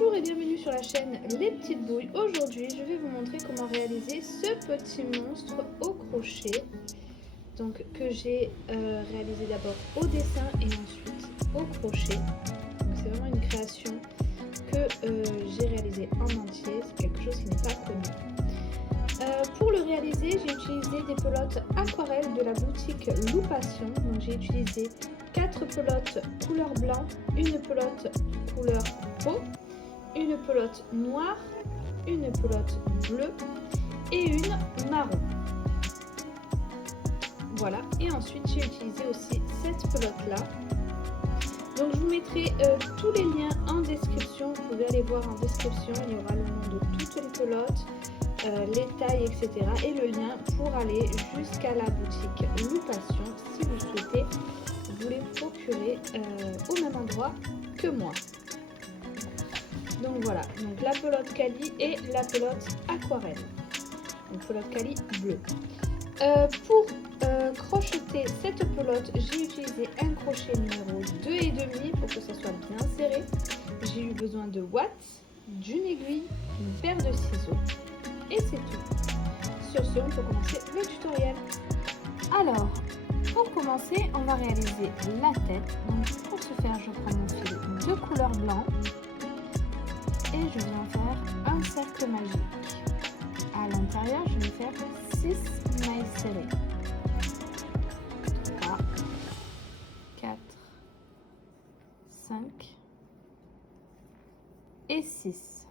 Bonjour et bienvenue sur la chaîne Les Petites Bouilles. Aujourd'hui, je vais vous montrer comment réaliser ce petit monstre au crochet. Donc que j'ai réalisé d'abord au dessin et ensuite au crochet. Donc c'est vraiment une création que j'ai réalisée en entier. C'est quelque chose qui n'est pas connu. Pour le réaliser, j'ai utilisé des pelotes aquarelles de la boutique Loupation. Donc j'ai utilisé 4 pelotes couleur blanc, une pelote couleur peau, une pelote noire, une pelote bleue et une marron. Voilà, et ensuite j'ai utilisé aussi cette pelote là. Donc je vous mettrai tous les liens en description. Vous pouvez aller voir en description, il y aura le nom de toutes les pelotes, les tailles, etc. et le lien pour aller jusqu'à la boutique Loupation si vous souhaitez vous les procurer au même endroit que moi. Donc voilà, donc la pelote Kali et la pelote aquarelle. Donc pelote Kali bleue. Pour crocheter cette pelote, j'ai utilisé un crochet numéro 2,5 pour que ça soit bien serré. J'ai eu besoin de watts, d'une aiguille, une paire de ciseaux et c'est tout. Sur ce, on peut commencer le tutoriel. Alors, pour commencer, on va réaliser la tête. Donc pour ce faire, je prends mon fil de couleur blanc et je viens faire un cercle magique. À l'intérieur, je vais faire 6 mailles serrées. 3, 4, 5 et 6.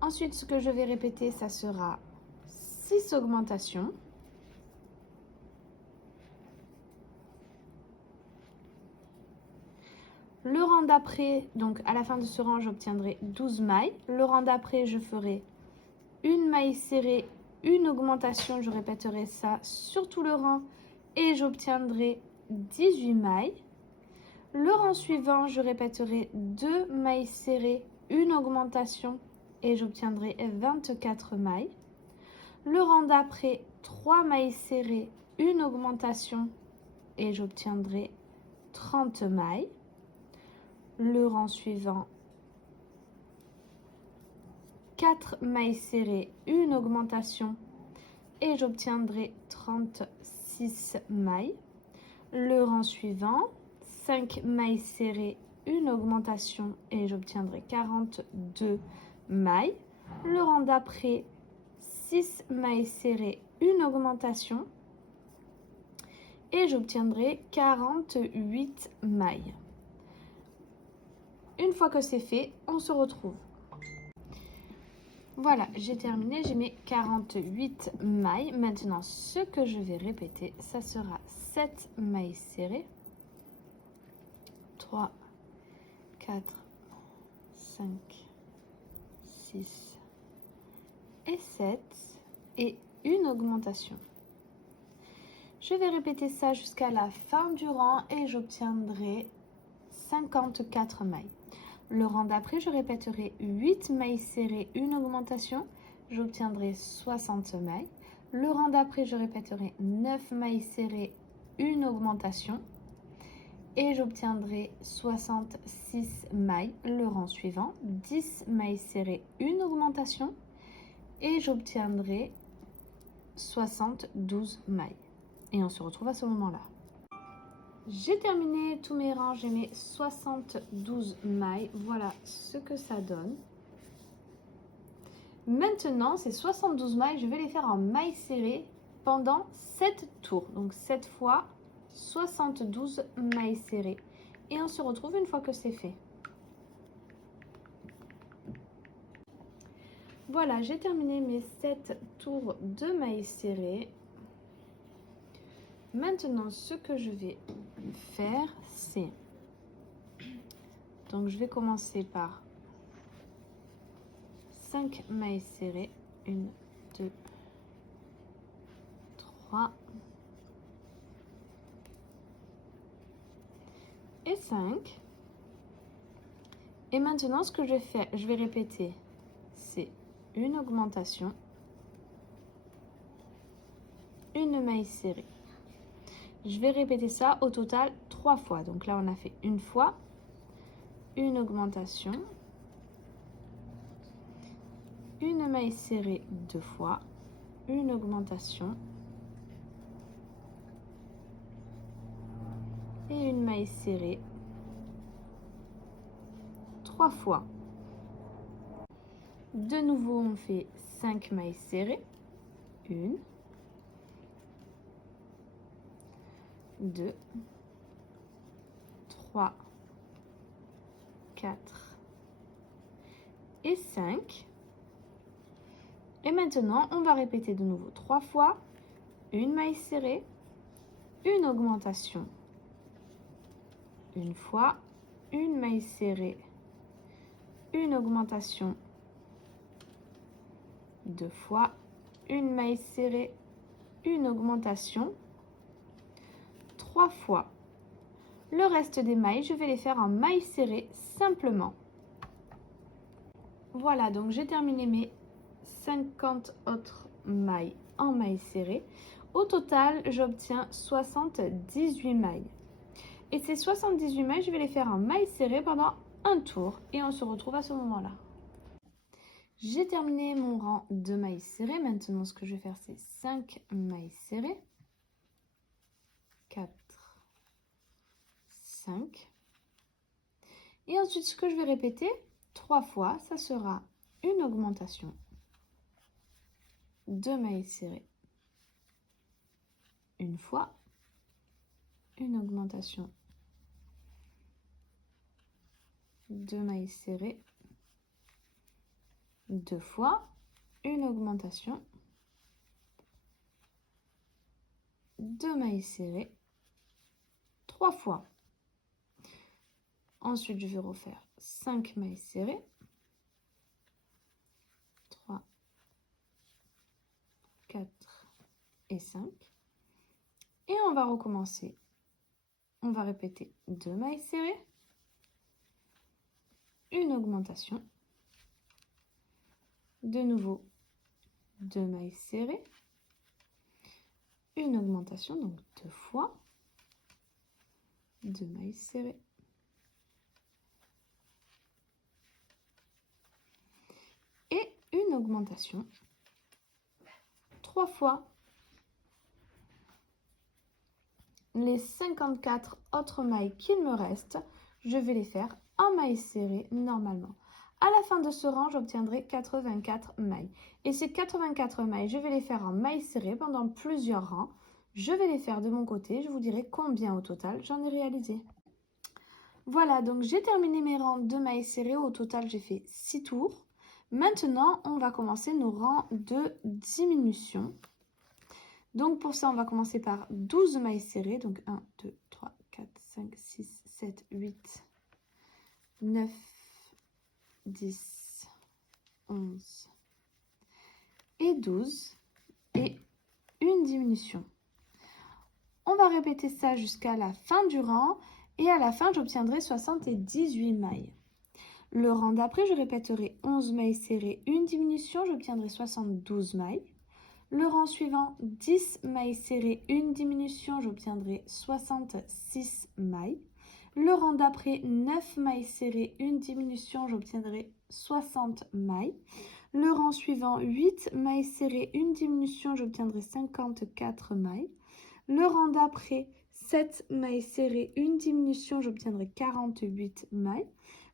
Ensuite, ce que je vais répéter, ça sera 6 augmentations. Le rang d'après, donc à la fin de ce rang, j'obtiendrai 12 mailles. Le rang d'après, je ferai une maille serrée, une augmentation, je répéterai ça sur tout le rang et j'obtiendrai 18 mailles. Le rang suivant, je répéterai 2 mailles serrées, une augmentation et j'obtiendrai 24 mailles. Le rang d'après, 3 mailles serrées, une augmentation et j'obtiendrai 30 mailles. Le rang suivant, 4 mailles serrées, une augmentation et j'obtiendrai 36 mailles. Le rang suivant, 5 mailles serrées, une augmentation et j'obtiendrai 42 mailles. Le rang d'après, 6 mailles serrées, une augmentation et j'obtiendrai 48 mailles. Une fois que c'est fait, on se retrouve. Voilà, j'ai terminé, j'ai mes 48 mailles. Maintenant, ce que je vais répéter, ça sera 7 mailles serrées. 3, 4, 5, 6 et 7 et une augmentation. Je vais répéter ça jusqu'à la fin du rang et j'obtiendrai 54 mailles. Le rang d'après, je répéterai 8 mailles serrées, une augmentation, j'obtiendrai 60 mailles. Le rang d'après, je répéterai 9 mailles serrées, une augmentation et j'obtiendrai 66 mailles. Le rang suivant, 10 mailles serrées, une augmentation et j'obtiendrai 72 mailles. Et on se retrouve à ce moment-là. J'ai terminé tous mes rangs, j'ai mes 72 mailles. Voilà ce que ça donne. Maintenant, ces 72 mailles, je vais les faire en mailles serrées pendant 7 tours. Donc 7 fois 72 mailles serrées. Et on se retrouve une fois que c'est fait. Voilà, j'ai terminé mes 7 tours de mailles serrées. Maintenant, ce que je vais faire, c'est... Donc, je vais commencer par 5 mailles serrées. 1, 2, 3 et 5. Et maintenant, ce que je vais faire, je vais répéter, c'est une augmentation, une maille serrée. Je vais répéter ça au total 3 fois. Donc là, on a fait une fois, une augmentation, une maille serrée 2 fois, une augmentation et une maille serrée 3 fois. De nouveau, on fait 5 mailles serrées. 1, 2, 3, 4 et 5. Et maintenant, on va répéter de nouveau 3 fois, une maille serrée, une augmentation, une fois, une maille serrée, une augmentation, 2 fois, une maille serrée, une augmentation, 3 fois. Le reste des mailles, je vais les faire en maille serrée simplement. Voilà, donc j'ai terminé mes 50 autres mailles en maille serrée. Au total, j'obtiens 78 mailles. Et ces 78 mailles, je vais les faire en maille serrée pendant un tour et on se retrouve à ce moment-là. J'ai terminé mon rang de mailles serrées. Maintenant, ce que je vais faire, c'est 5 mailles serrées. 4, 5. Et ensuite, ce que je vais répéter 3 fois, ça sera une augmentation, 2 mailles serrées, une fois, une augmentation, 2 mailles serrées, 2 fois, une augmentation, 2 mailles serrées, 3 fois. Ensuite, je vais refaire 5 mailles serrées, 3, 4 et 5. Et on va recommencer. On va répéter 2 mailles serrées, une augmentation, de nouveau 2 mailles serrées, une augmentation, donc 2 fois, 2 mailles serrées, et une augmentation 3 fois. Les 54 autres mailles qu'il me reste, je vais les faire en mailles serrées normalement. À la fin de ce rang, j'obtiendrai 84 mailles. Et ces 84 mailles, je vais les faire en mailles serrées pendant plusieurs rangs. Je vais les faire de mon côté, je vous dirai combien au total j'en ai réalisé. Voilà, donc j'ai terminé mes rangs de mailles serrées. Au total, j'ai fait 6 tours. Maintenant, on va commencer nos rangs de diminution. Donc pour ça, on va commencer par 12 mailles serrées. Donc 1, 2, 3, 4, 5, 6, 7, 8, 9, 10, 11 et 12. Et une diminution. On va répéter ça jusqu'à la fin du rang. Et à la fin, j'obtiendrai 78 mailles. Le rang d'après, je répéterai 11 mailles serrées, une diminution, j'obtiendrai 72 mailles. Le rang suivant, 10 mailles serrées, une diminution, j'obtiendrai 66 mailles. Le rang d'après, 9 mailles serrées, une diminution, j'obtiendrai 60 mailles. Le rang suivant, 8 mailles serrées, une diminution, j'obtiendrai 54 mailles. Le rang d'après, 7 mailles serrées, une diminution, j'obtiendrai 48 mailles.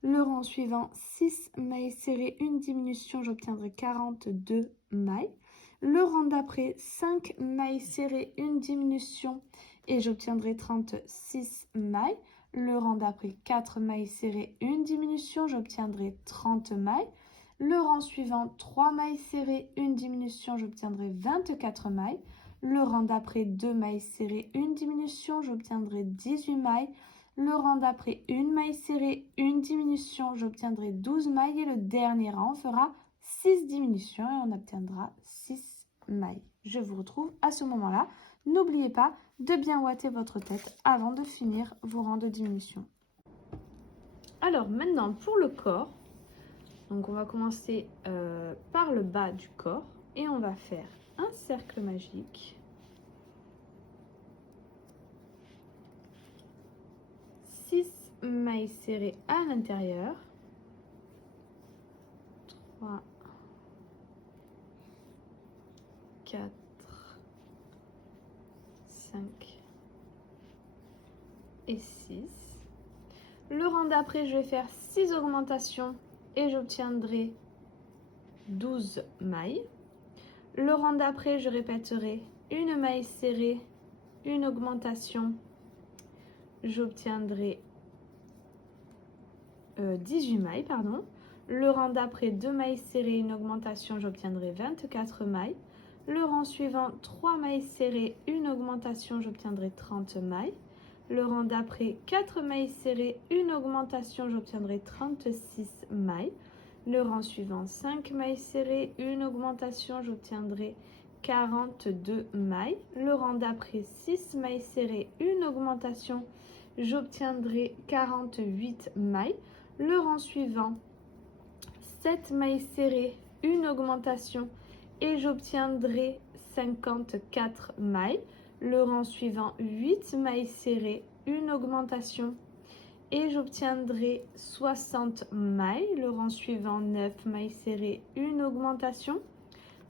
Le rang suivant, 6 mailles serrées, une diminution, j'obtiendrai 42 mailles. Le rang d'après, 5 mailles serrées, une diminution et j'obtiendrai 36 mailles. Le rang d'après, 4 mailles serrées, une diminution, j'obtiendrai 30 mailles. Le rang suivant, 3 mailles serrées, une diminution, j'obtiendrai 24 mailles. Le rang d'après, 2 mailles serrées, une diminution, j'obtiendrai 18 mailles. Le rang d'après, une maille serrée, une diminution, j'obtiendrai 12 mailles. Et le dernier rang fera 6 diminutions et on obtiendra 6 mailles. Je vous retrouve à ce moment-là. N'oubliez pas de bien ouater votre tête avant de finir vos rangs de diminution. Alors maintenant pour le corps, donc on va commencer par le bas du corps et on va faire un cercle magique. mailles serrées à l'intérieur. 3, 4, 5 et 6. Le rang d'après, je vais faire 6 augmentations et j'obtiendrai 12 mailles. Le rang d'après, je répéterai une maille serrée, une augmentation, j'obtiendrai 18 mailles, pardon. Le rang d'après, 2 mailles serrées, une augmentation, j'obtiendrai 24 mailles. Le rang suivant, 3 mailles serrées, une augmentation, j'obtiendrai 30 mailles. Le rang d'après, 4 mailles serrées, une augmentation, j'obtiendrai 36 mailles. Le rang suivant, 5 mailles serrées, une augmentation, j'obtiendrai 42 mailles. Le rang d'après, 6 mailles serrées, une augmentation, j'obtiendrai 48 mailles. Le rang suivant, 7 mailles serrées, une augmentation et j'obtiendrai 54 mailles. Le rang suivant, 8 mailles serrées, une augmentation et j'obtiendrai 60 mailles. Le rang suivant, 9 mailles serrées, une augmentation,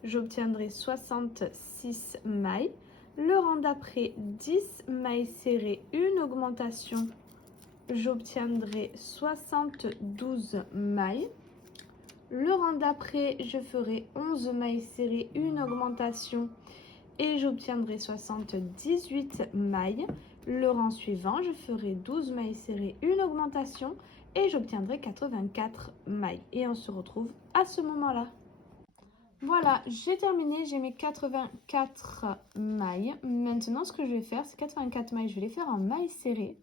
j'obtiendrai 66 mailles. Le rang d'après, 10 mailles serrées, une augmentation, j'obtiendrai 72 mailles. Le rang d'après, je ferai 11 mailles serrées, une augmentation et j'obtiendrai 78 mailles. Le rang suivant, je ferai 12 mailles serrées, une augmentation et j'obtiendrai 84 mailles. Et on se retrouve à ce moment-là. Voilà, j'ai terminé, j'ai mes 84 mailles. Maintenant, ce que je vais faire, c'est 84 mailles, je vais les faire en mailles serrées.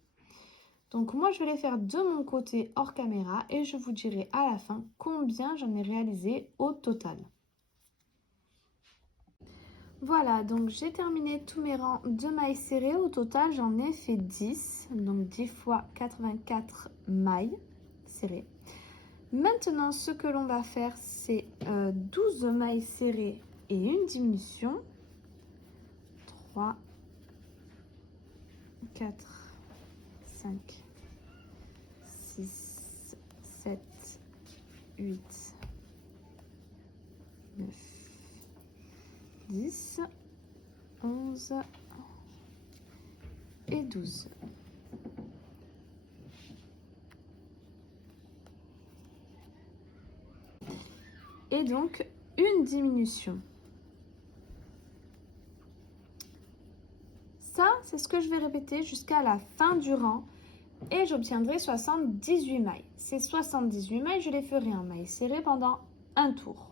Donc moi, je vais les faire de mon côté hors caméra et je vous dirai à la fin combien j'en ai réalisé au total. Voilà, donc j'ai terminé tous mes rangs de mailles serrées. Au total, j'en ai fait 10. Donc 10 fois 84 mailles serrées. Maintenant, ce que l'on va faire, c'est 12 mailles serrées et une diminution. 3, 4, 5, 6, 7, 8, 9, 10, 11 et 12. Et donc, une diminution. Ça, c'est ce que je vais répéter jusqu'à la fin du rang et j'obtiendrai 78 mailles. Ces 78 mailles, je les ferai en mailles serrées pendant un tour.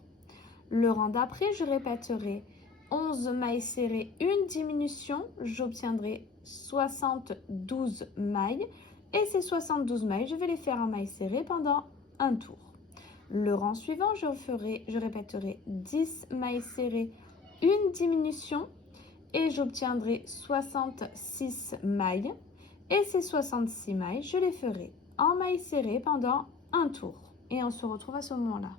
Le rang d'après, je répéterai 11 mailles serrées, une diminution, j'obtiendrai 72 mailles. Et ces 72 mailles, je vais les faire en mailles serrées pendant un tour. Le rang suivant, je répéterai 10 mailles serrées, une diminution et j'obtiendrai 66 mailles. Et ces 66 mailles, je les ferai en mailles serrées pendant un tour. Et on se retrouve à ce moment-là.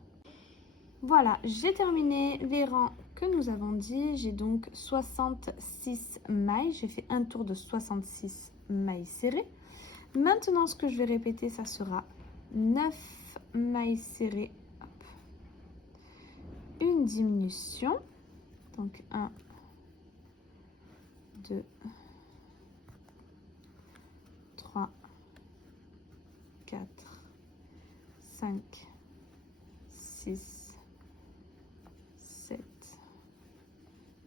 Voilà, j'ai terminé les rangs que nous avons dit. J'ai donc 66 mailles. J'ai fait un tour de 66 mailles serrées. Maintenant, ce que je vais répéter, ça sera 9 mailles serrées. Hop. Une diminution. Donc 1, 2, 3, 4, 5, 6, 7,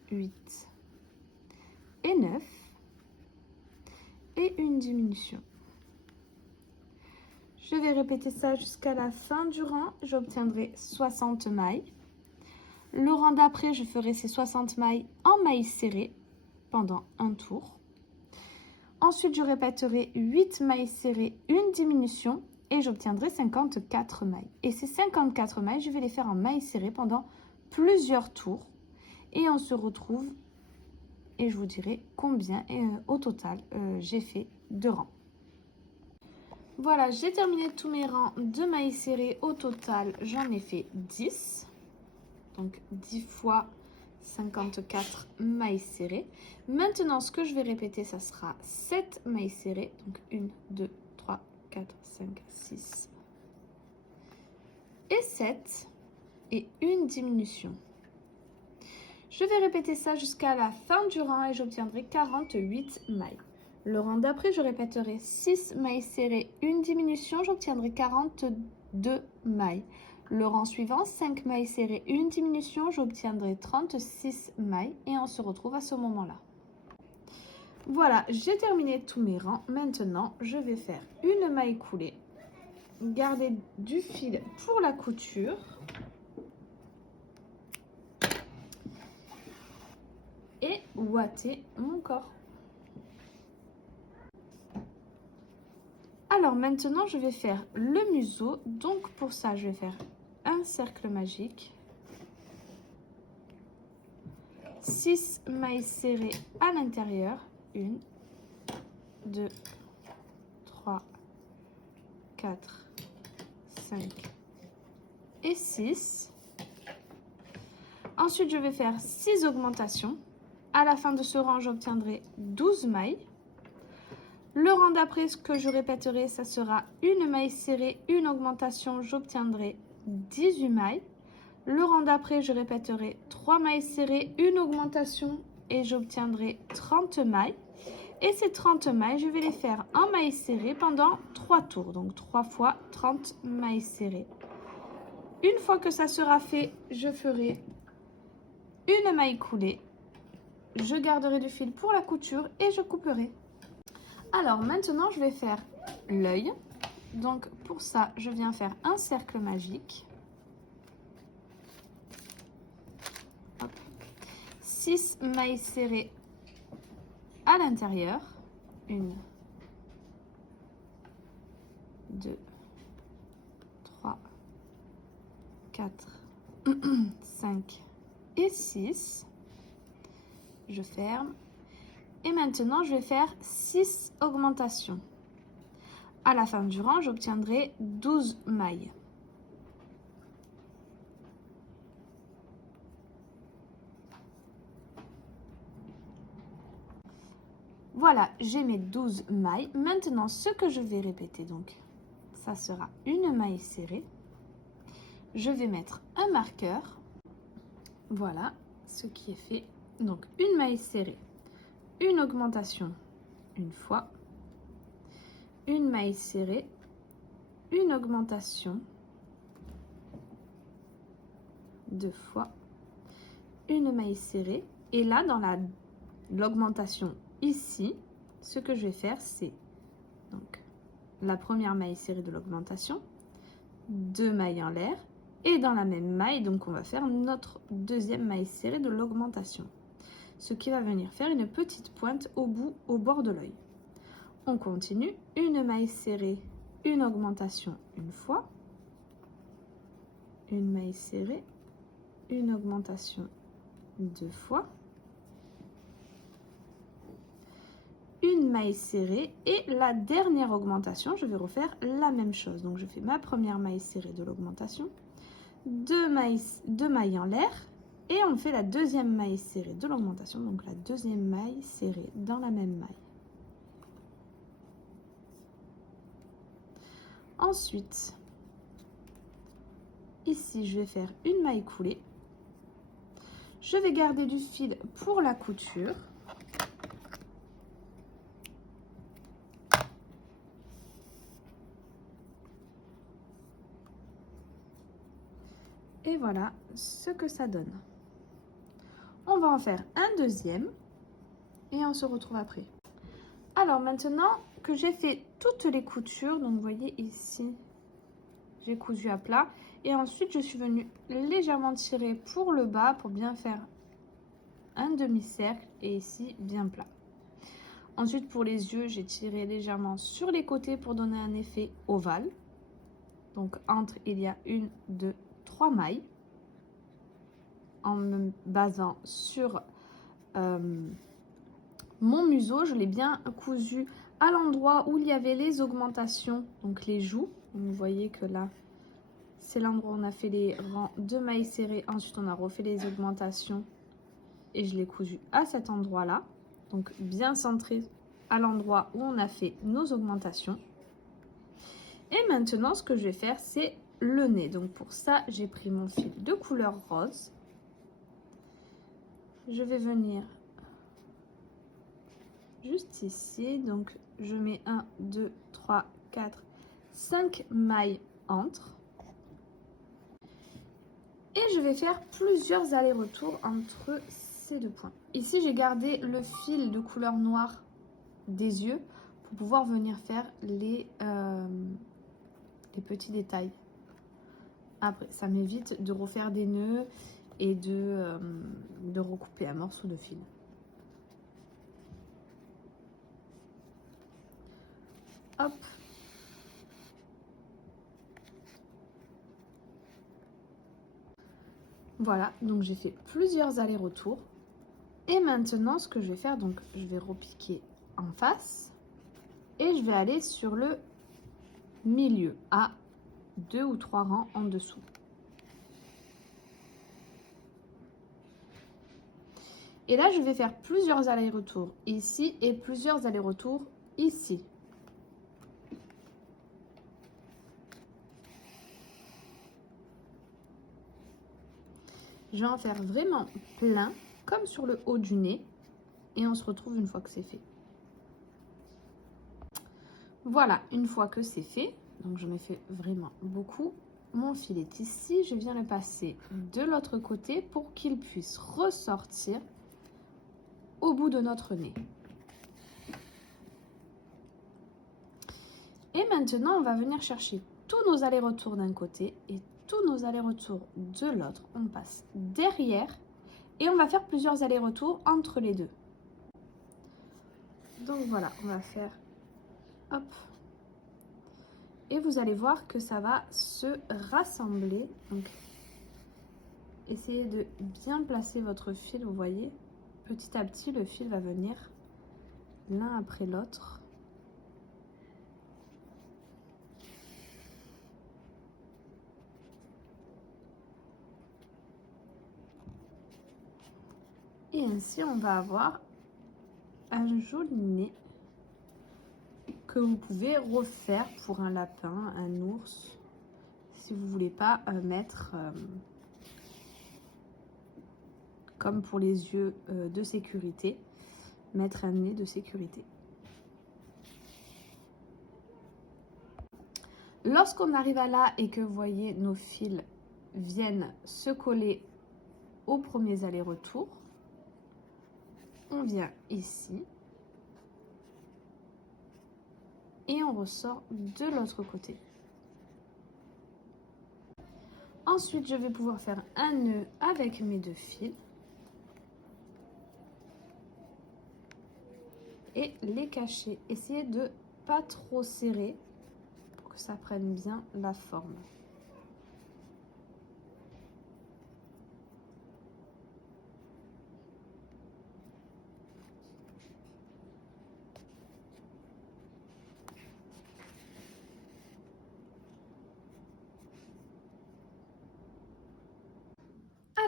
8 et 9 et une diminution. Je vais répéter ça jusqu'à la fin du rang. J'obtiendrai 60 mailles. Le rang d'après, je ferai ces 60 mailles en mailles serrées pendant un tour. Ensuite, je répéterai 8 mailles serrées, une diminution et j'obtiendrai 54 mailles. Et ces 54 mailles, je vais les faire en mailles serrées pendant plusieurs tours. Et on se retrouve et je vous dirai combien au total j'ai fait de rangs. Voilà, j'ai terminé tous mes rangs de mailles serrées. Au total, j'en ai fait 10. Donc 10 fois 54 mailles serrées. Maintenant, ce que je vais répéter, ça sera 7 mailles serrées. Donc 1, 2, 3, 4, 5, 6 et 7 et une diminution. Je vais répéter ça jusqu'à la fin du rang et j'obtiendrai 48 mailles. Le rang d'après, je répéterai 6 mailles serrées, une diminution, j'obtiendrai 42 mailles. Le rang suivant, 5 mailles serrées, une diminution, j'obtiendrai 36 mailles et on se retrouve à ce moment-là. Voilà, j'ai terminé tous mes rangs. Maintenant, je vais faire une maille coulée, garder du fil pour la couture. Et ouater mon corps. Alors maintenant, je vais faire le museau. Donc pour ça, je vais faire un cercle magique. 6 mailles serrées à l'intérieur. 1, 2, 3, 4, 5 et 6. Ensuite, je vais faire 6 augmentations. À la fin de ce rang, j'obtiendrai 12 mailles. Le rang d'après, ce que je répéterai, ça sera une maille serrée, une augmentation, j'obtiendrai 18 mailles. Le rang d'après, je répéterai 3 mailles serrées, une augmentation et j'obtiendrai 30 mailles. Et ces 30 mailles, je vais les faire en mailles serrées pendant 3 tours. Donc 3 fois 30 mailles serrées. Une fois que ça sera fait, je ferai une maille coulée. Je garderai du fil pour la couture et je couperai. Alors maintenant, je vais faire l'œil. Donc pour ça, je viens faire un cercle magique. 6 mailles serrées à l'intérieur. 1, 2, 3, 4, 5 et 6. Je ferme. Et maintenant, je vais faire 6 augmentations. À la fin du rang, j'obtiendrai 12 mailles. Voilà, j'ai mes 12 mailles. Maintenant, ce que je vais répéter, donc, ça sera une maille serrée. Je vais mettre un marqueur. Voilà, ce qui est fait. Donc, une maille serrée. Une augmentation une fois, une maille serrée, une augmentation 2 fois, une maille serrée et là dans l'augmentation ici, ce que je vais faire c'est donc la première maille serrée de l'augmentation, 2 mailles en l'air et dans la même maille donc on va faire notre deuxième maille serrée de l'augmentation. Ce qui va venir faire une petite pointe au bord de l'œil. On continue, une maille serrée, une augmentation une fois, une maille serrée, une augmentation 2 fois, une maille serrée et la dernière augmentation, je vais refaire la même chose. Donc je fais ma première maille serrée de l'augmentation, 2 mailles en l'air, et on fait la deuxième maille serrée de l'augmentation, donc la deuxième maille serrée dans la même maille. Ensuite, ici, je vais faire une maille coulée. Je vais garder du fil pour la couture. Et voilà ce que ça donne. On va en faire un deuxième et on se retrouve après. Alors maintenant que j'ai fait toutes les coutures, donc vous voyez ici, j'ai cousu à plat. Et ensuite, je suis venue légèrement tirer pour le bas pour bien faire un demi-cercle et ici bien plat. Ensuite, pour les yeux, j'ai tiré légèrement sur les côtés pour donner un effet ovale. Donc entre, il y a 1, 2, 3 mailles. En me basant sur mon museau, je l'ai bien cousu à l'endroit où il y avait les augmentations, donc les joues. Donc, vous voyez que là, c'est l'endroit où on a fait les rangs de mailles serrées. Ensuite, on a refait les augmentations et je l'ai cousu à cet endroit-là. Donc, bien centré à l'endroit où on a fait nos augmentations. Et maintenant, ce que je vais faire, c'est le nez. Donc pour ça, j'ai pris mon fil de couleur rose. Je vais venir juste ici. Donc je mets 1, 2, 3, 4, 5 mailles entre. Et je vais faire plusieurs allers-retours entre ces deux points. Ici, j'ai gardé le fil de couleur noire des yeux pour pouvoir venir faire les petits détails. Après, ça m'évite de refaire des nœuds et de recouper un morceau de fil. Hop. Voilà, donc j'ai fait plusieurs allers-retours. Et maintenant, ce que je vais faire, donc je vais repiquer en face et je vais aller sur le milieu à 2 ou 3 rangs en dessous. Et là, je vais faire plusieurs allers-retours ici et plusieurs allers-retours ici. Je vais en faire vraiment plein, comme sur le haut du nez. Et on se retrouve une fois que c'est fait. Voilà, une fois que c'est fait, donc je me fais vraiment beaucoup. Mon fil est ici, je viens le passer de l'autre côté pour qu'il puisse ressortir au bout de notre nez. Et maintenant, on va venir chercher tous nos allers-retours d'un côté et tous nos allers-retours de l'autre. On passe derrière et on va faire plusieurs allers-retours entre les deux. Donc voilà, on va faire hop. Et vous allez voir que ça va se rassembler. Donc, essayez de bien placer votre fil, vous voyez. Petit à petit, le fil va venir l'un après l'autre. Et ainsi, on va avoir un joli nez que vous pouvez refaire pour un lapin, un ours, si vous ne voulez pas mettre, comme pour les yeux de sécurité, mettre un nez de sécurité. Lorsqu'on arrive à là et que vous voyez nos fils viennent se coller aux premiers allers-retours, on vient ici et on ressort de l'autre côté. Ensuite, je vais pouvoir faire un nœud avec mes deux fils et les cacher. Essayez de pas trop serrer pour que ça prenne bien la forme.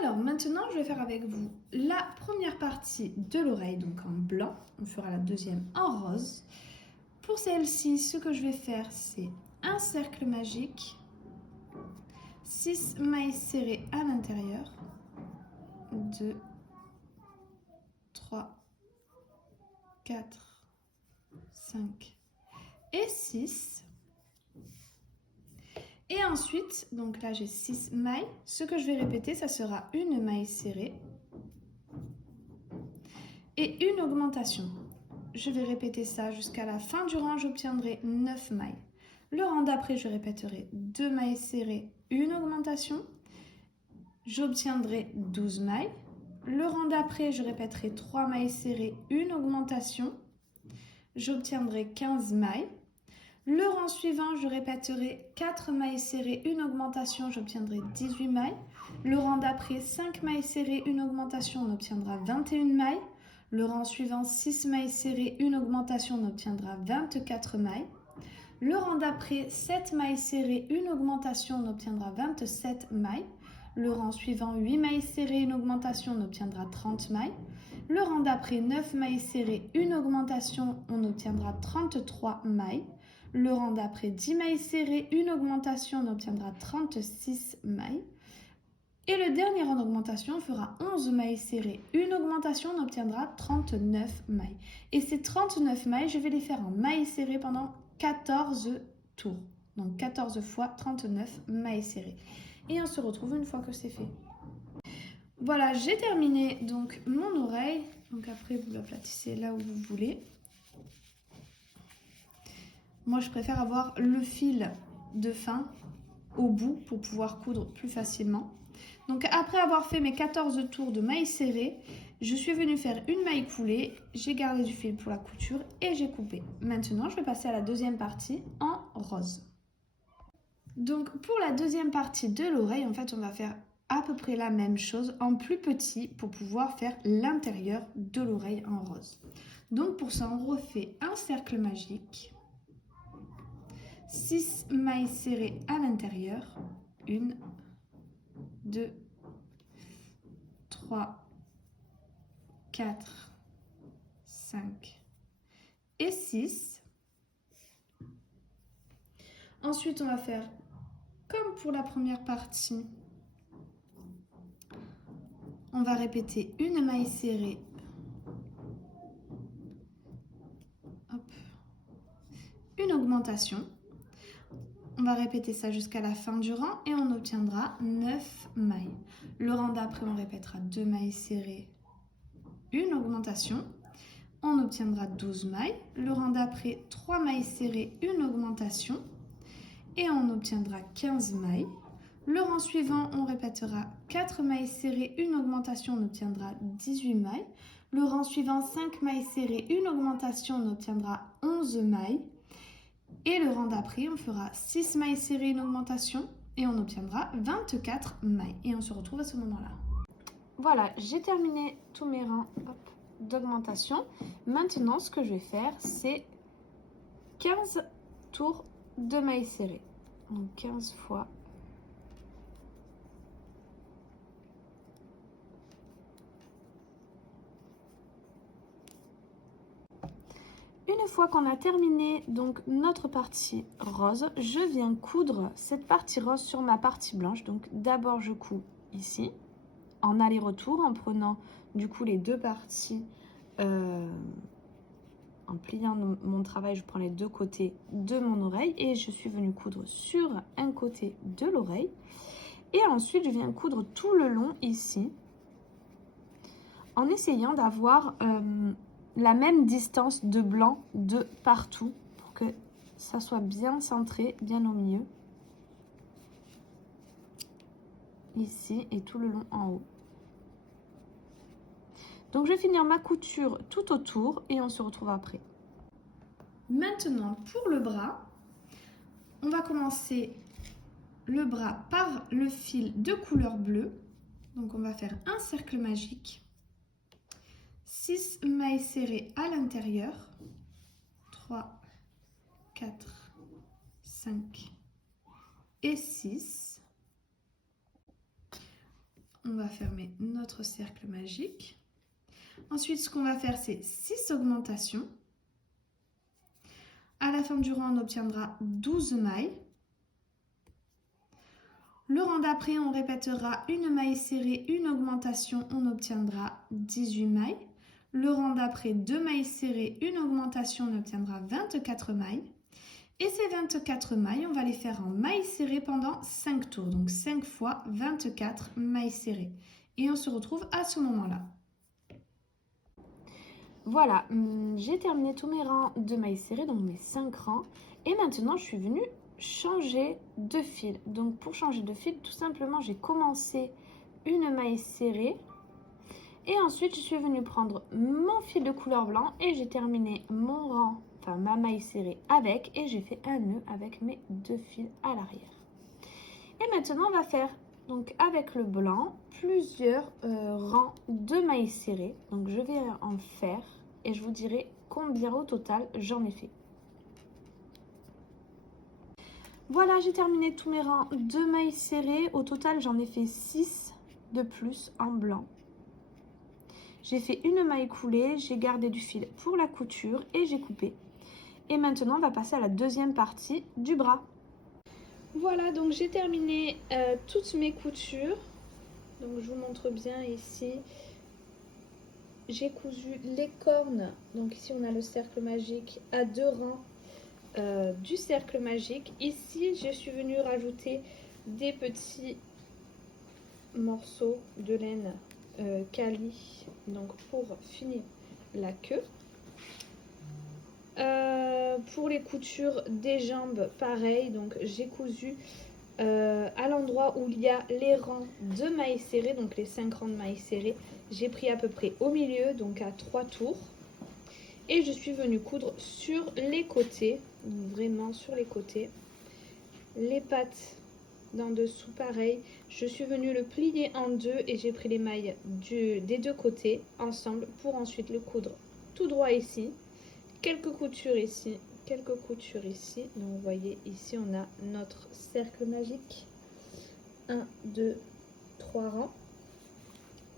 Alors maintenant, je vais faire avec vous la première partie de l'oreille, donc en blanc. On fera la deuxième en rose. Pour celle-ci, ce que je vais faire, c'est un cercle magique, 6 mailles serrées à l'intérieur, 2, 3, 4, 5 et 6. Et ensuite, donc là j'ai 6 mailles. Ce que je vais répéter, ça sera une maille serrée et une augmentation. Je vais répéter ça jusqu'à la fin du rang, j'obtiendrai 9 mailles. Le rang d'après, je répéterai 2 mailles serrées, une augmentation. J'obtiendrai 12 mailles. Le rang d'après, je répéterai 3 mailles serrées, une augmentation. J'obtiendrai 15 mailles. Le rang suivant, je répéterai 4 mailles serrées, une augmentation, j'obtiendrai 18 mailles. Le rang d'après, 5 mailles serrées, une augmentation, on obtiendra 21 mailles. Le rang suivant, 6 mailles serrées, une augmentation, on obtiendra 24 mailles. Le rang d'après, 7 mailles serrées, une augmentation, on obtiendra 27 mailles. Le rang suivant, 8 mailles serrées, une augmentation, on obtiendra 30 mailles. Le rang d'après, 9 mailles serrées, une augmentation, on obtiendra 33 mailles. Le rang d'après 10 mailles serrées, une augmentation, on obtiendra 36 mailles. Et le dernier rang d'augmentation, on fera 11 mailles serrées. Une augmentation, on obtiendra 39 mailles. Et ces 39 mailles, je vais les faire en mailles serrées pendant 14 tours. Donc 14 fois 39 mailles serrées. Et on se retrouve une fois que c'est fait. Voilà, j'ai terminé donc mon oreille. Donc après, vous l'aplatissez là où vous voulez. Moi, je préfère avoir le fil de fin au bout pour pouvoir coudre plus facilement. Donc après avoir fait mes 14 tours de mailles serrées, je suis venue faire une maille coulée, j'ai gardé du fil pour la couture et j'ai coupé. Maintenant, je vais passer à la deuxième partie en rose. Donc pour la deuxième partie de l'oreille, en fait, on va faire à peu près la même chose en plus petit pour pouvoir faire l'intérieur de l'oreille en rose. Donc pour ça, on refait un cercle magique, 6 mailles serrées à l'intérieur, 1, 2, 3, 4, 5 et 6. Ensuite, on va faire comme pour la première partie. On va répéter une maille serrée. Hop. Une augmentation. On va répéter ça jusqu'à la fin du rang et on obtiendra 9 mailles. Le rang d'après, on répétera 2 mailles serrées, une augmentation. On obtiendra 12 mailles. Le rang d'après, 3 mailles serrées, une augmentation. Et on obtiendra 15 mailles. Le rang suivant, on répétera 4 mailles serrées, une augmentation, on obtiendra 18 mailles. Le rang suivant, 5 mailles serrées, une augmentation, on obtiendra 11 mailles. Et le rang d'après, on fera 6 mailles serrées, une augmentation, et on obtiendra 24 mailles. Et on se retrouve à ce moment-là. Voilà, j'ai terminé tous mes rangs d'augmentation. Maintenant, ce que je vais faire, c'est 15 tours de mailles serrées. Donc 15 fois. Une fois qu'on a terminé donc notre partie rose, je viens coudre cette partie rose sur ma partie blanche. Donc d'abord je couds ici en aller-retour en prenant du coup les deux parties, en pliant mon travail, je prends les deux côtés de mon oreille et je suis venue coudre sur un côté de l'oreille. Et ensuite je viens coudre tout le long ici en essayant d'avoir la même distance de blanc de partout pour que ça soit bien centré, bien au milieu. Ici et tout le long en haut. Donc je vais finir ma couture tout autour et on se retrouve après. Maintenant pour le bras, on va commencer le bras par le fil de couleur bleue. Donc on va faire un cercle magique. 6 mailles serrées à l'intérieur, 3, 4, 5 et 6. On va fermer notre cercle magique. Ensuite, ce qu'on va faire, c'est 6 augmentations. À la fin du rang, on obtiendra 12 mailles. Le rang d'après, on répétera une maille serrée, une augmentation, on obtiendra 18 mailles. Le rang d'après, 2 mailles serrées, une augmentation, on obtiendra 24 mailles. Et ces 24 mailles, on va les faire en mailles serrées pendant 5 tours. Donc 5 fois 24 mailles serrées. Et on se retrouve à ce moment-là. Voilà, j'ai terminé tous mes rangs de mailles serrées, donc mes 5 rangs. Et maintenant, je suis venue changer de fil. Donc pour changer de fil, tout simplement, j'ai commencé une maille serrée. Et ensuite, je suis venue prendre mon fil de couleur blanc et j'ai terminé mon rang, enfin ma maille serrée avec, et j'ai fait un nœud avec mes 2 fils à l'arrière. Et maintenant, on va faire donc avec le blanc plusieurs rangs de mailles serrées. Donc je vais en faire et je vous dirai combien au total j'en ai fait. Voilà, j'ai terminé tous mes rangs de mailles serrées. Au total, j'en ai fait 6 de plus en blanc. J'ai fait une maille coulée, j'ai gardé du fil pour la couture et j'ai coupé. Et maintenant, on va passer à la deuxième partie du bras. Voilà, donc j'ai terminé toutes mes coutures. Donc je vous montre bien ici. J'ai cousu les cornes. Donc ici on a le cercle magique à 2 rangs du cercle magique. Ici je suis venue rajouter des petits morceaux de laine Cali, donc pour finir la queue. Pour les coutures des jambes, pareil, donc j'ai cousu à l'endroit où il y a les rangs de mailles serrées, donc les 5 rangs de mailles serrées, j'ai pris à peu près au milieu, donc à 3 tours. Et je suis venue coudre sur les côtés, donc vraiment sur les côtés. Les pattes d'en dessous, pareil, je suis venue le plier en deux et j'ai pris les mailles des deux côtés ensemble pour ensuite le coudre tout droit ici. Quelques coutures ici, quelques coutures ici. Donc vous voyez ici on a notre cercle magique. 1, 2, 3 rangs.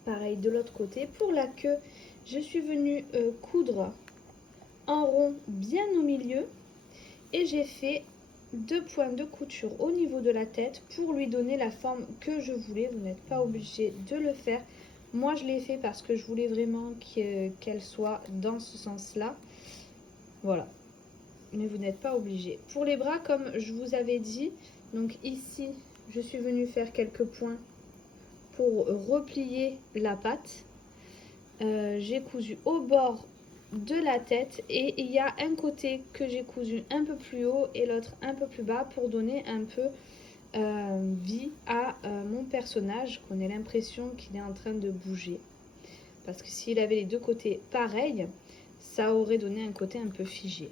Pareil de l'autre côté. Pour la queue, je suis venue coudre en rond bien au milieu. Et j'ai fait 2 points de couture au niveau de la tête pour lui donner la forme que je voulais. Vous n'êtes pas obligé de le faire. Moi je l'ai fait parce que je voulais vraiment qu'elle soit dans ce sens-là. Voilà, mais vous n'êtes pas obligé. Pour les bras, comme je vous avais dit, donc ici, je suis venue faire quelques points pour replier la patte. J'ai cousu au bord de la tête et il y a un côté que j'ai cousu un peu plus haut et l'autre un peu plus bas pour donner un peu vie à mon personnage, qu'on ait l'impression qu'il est en train de bouger. Parce que s'il avait les deux côtés pareils, ça aurait donné un côté un peu figé.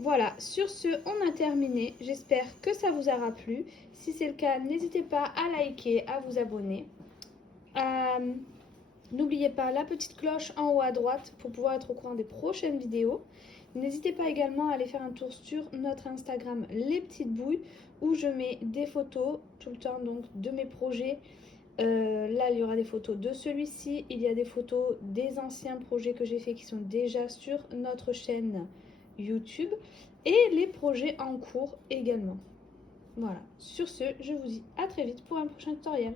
Voilà, sur ce, on a terminé. J'espère que ça vous aura plu. Si c'est le cas, n'hésitez pas à liker, à vous abonner. N'oubliez pas la petite cloche en haut à droite pour pouvoir être au courant des prochaines vidéos. N'hésitez pas également à aller faire un tour sur notre Instagram Les Petites Bouilles où je mets des photos tout le temps donc de mes projets. Là, il y aura des photos de celui-ci. Il y a des photos des anciens projets que j'ai fait qui sont déjà sur notre chaîne YouTube et les projets en cours également. Voilà, sur ce, je vous dis à très vite pour un prochain tutoriel.